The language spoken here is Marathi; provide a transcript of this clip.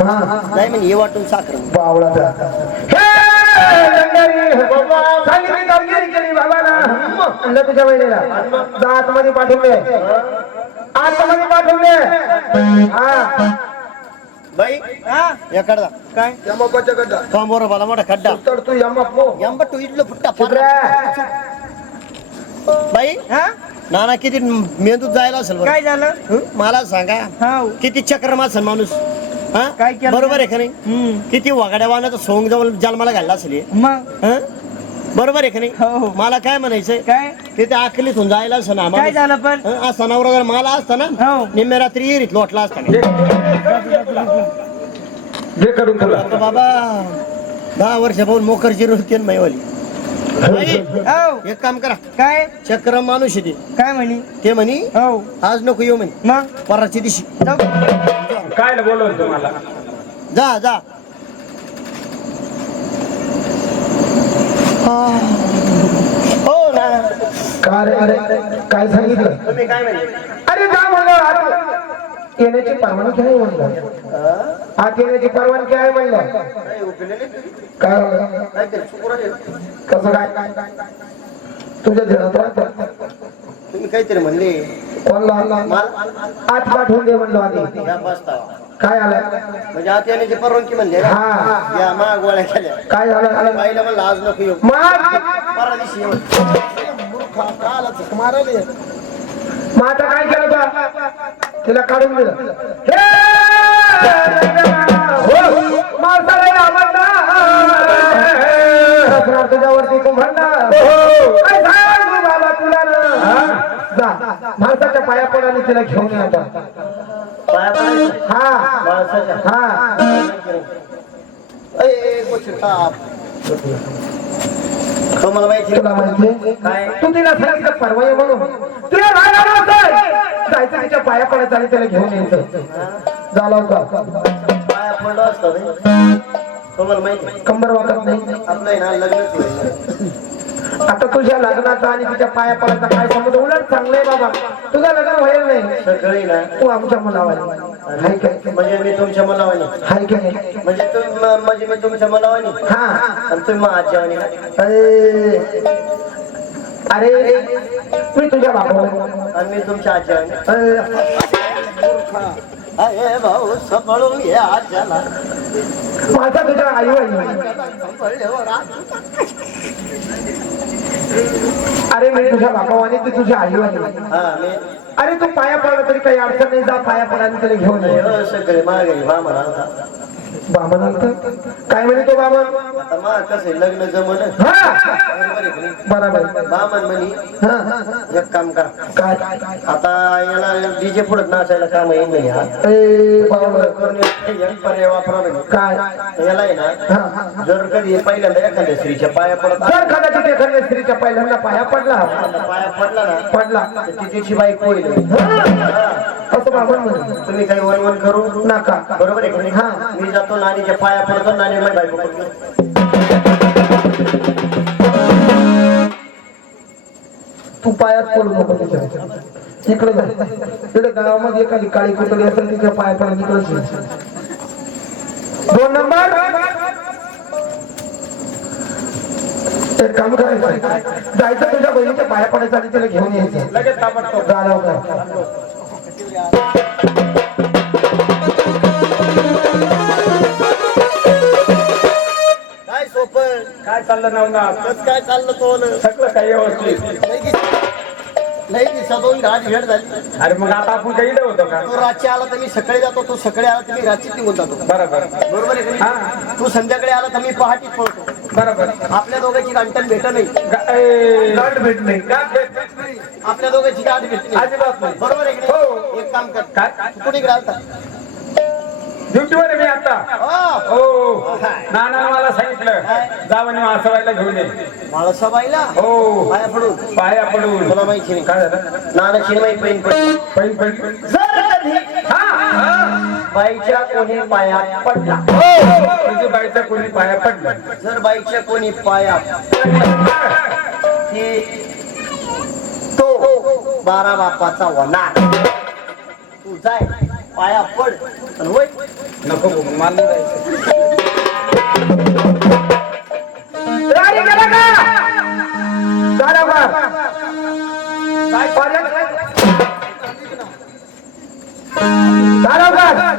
हा. जाय म्हणे हे वाटून साखर बावळा जा. हे लंडारी, बाबा, सांगितली कामगिरी केली बाबाला. म्हणलं तुझ्या बहिणीला जा आतमध्ये हा. बाई एकडा काय? यमापाच्या मला मोठा खड्डा. तर तू यंबा तू इडलं फुट्टा. बाई हा? नाना किती मेंदूत जायला असेल? काय झालं? हं? मला सांगा हा किती चक्रम असेल माणूस हा? काय केलं? बरोबर आहे का नाही? हम्म. किती वागड्या वाहनाचं सोंग जवळ जन्माला घालला असेल हे? मग? हं? बरोबर आहे का नाही? हो हो. मला काय म्हणायचंय? काय? की त्या अकलीतून जायला असं ना काय आम्हाला झालं पण? हं? असा नवरा जर मला असता ना हो. निम्म्या रात्री येरीत लोटला असता नाही. घे करून तुला आता बाबा दहा वर्ष पाहून मोकर जिरवते मैवाली. बाई, हो. एक काम करा. काय? चक्र माणूस आहे ते. काय म्हणी? ते म्हणी हो. आज नको येऊ म्हणे. मग? परवाची दिवशी जाऊ. काय बोलवलं तुम्हाला? जा जा. हो ना. काय रे अरे काय सांगितलं? तुम्ही काय म्हणे? अरे जा म्हणलं आत येण्याची परवानगी आहे म्हणलं. आत येण्याची परवानगी आहे म्हणलं. काय उकलेले? काय म्हणलं? कसं काय? तुझ्या ध्यानात राहतं. तुम्ही काहीतरी म्हणले. कोणला मला आत पाठवून दे म्हणलो आधी. या बसतावा. काय आलं? म्हणजे आता येण्याची परवानगी म्हणले हा. या मा गोळ्या केल्या. काय झालं? बाईला म्हणलं आज नको येऊ. मग! परवा दिवशी येऊ. मारायला. मग आता काय केलं तिला काढून दिलं. हे! हो! असणार तुझ्यावरती कुंभरणार. जा माणसाच्या पाया पडाने तिला घेऊन आता. पाया पडायचं. हा. माणसाच्या. हा. ऐ, ऐ, गोष्टी ताप. तो मला माहिती तुला माहितीये काय? तू तिला सांगितलं परवा ये म्हणून. तुला राग आला असेल. जायचं तिच्या पाया पडायचं आणि त्याला घेऊन यायचं. झालं का पाया पडलं असतं माहिती कंबर वाकत नाही. आपलं ना लग्नच आता तुझ्या लग्नाचा आणि तिच्या पाया पडायचा काय संबंध? उलट चांगलंय बाबा. तुझं लग्न व्हायला नाही. सगळी ना तू आमच्या मुलावानी हाय काय म्हणजे मी तुमच्या मुलावानी हाय काय म्हणजे म- म्हणजे मी तुमच्या मुलावानी हा. आणि तुम्ही माझ्यावानी ना अरे. अरे मी तुझ्या बाबा. आणि मी तुमच्या आजीवानी अरे भाऊ आज्याला. माझा तुझ्या आई आज अरे मी तुझ्या बाबावानी ती तुझ्या आई वाणी हा मी अरे तू पाया पडला तरी काही अडचण नाही जा पाया पडायला तरी घेऊन ये. हो, सगळे मागे नंतर काय म्हणे तो बाबा? आता मा कसं आहे, लग्न जमन हा. बरोबर आहे की नाही? बरोबर. बामन म्हणी हा. एक काम करा. काय? आता याला डीजे पुढे नाचायला काम येईल म्हणे हा. ए बरोबर करून एक पर्याय वापरा म्हणे. काय? याला आहे ना हा जर कधी पहिल्यांदा एखाद्या स्त्रीच्या पाया पडत जर कदाचित एखाद्या स्त्रीच्या पहिल्यांदा पाया पडला पाया पडला ना पडला. तर ती तिची बाईक होईल असं बाबा म्हणे तुम्ही काही वन वन करू? नका. बरोबर आहे की नाही? हा. मी जातो नानीच्या पाया पडतो नानी माझी बायको तू पायात पडू नको तिच्या. इकडे जा. गावामध्ये एखादी काळी कुतडी असेल तिच्या पायापर्यंत पडा तिकडे दोन नंबर! एक काम करायचं जायचं तुझ्या बहिणीच्या पाया पडायचं आणि तिला घेऊन यायचं. लगेच ताबडतोब झालं होतं काय चाललं नवना कस काय चाललं तो सगळं काही व्यवस्थित. नाही दिवसातून राज भेट झाली. अरे मग आता आपण काही होतो का? तो रातची आला तर मी सकाळी जातो तो सकाळी आला तर मी रातची निघून जातो. बरोबर. बरोबर आहे की हा. नाही? तू संध्याकाळी आला तर मी पहाटीच पळतो. बरोबर. आपल्या दोघांची गांठण भेट नाही. गाठ भेट नाही. आपल्या दोघांची गाठ भेट नाही. अजिबात नाही. बरोबर आहे की हो. नाही? एक काम कर. काय? तू कुठे राहता ड्युटीवर मी आता. हो. नाना मला सांगितलं जावं व्हायला घेऊन ये. माळसाबाईला? हो. पाया पडून? पाया पडून. तुला माहिती नाही काय झालं? नानाची माहिती पैन पैन पैन हा हा बाईच्या कोणी पायात पडला. हो तुझी बाईचा कोणी पाया पडलं. जर बाईच्या कोणी पायात की तो बारा बापाचा होणार तू जाय. पाया पड आणि होय नको मानलं मला नाही जायचं.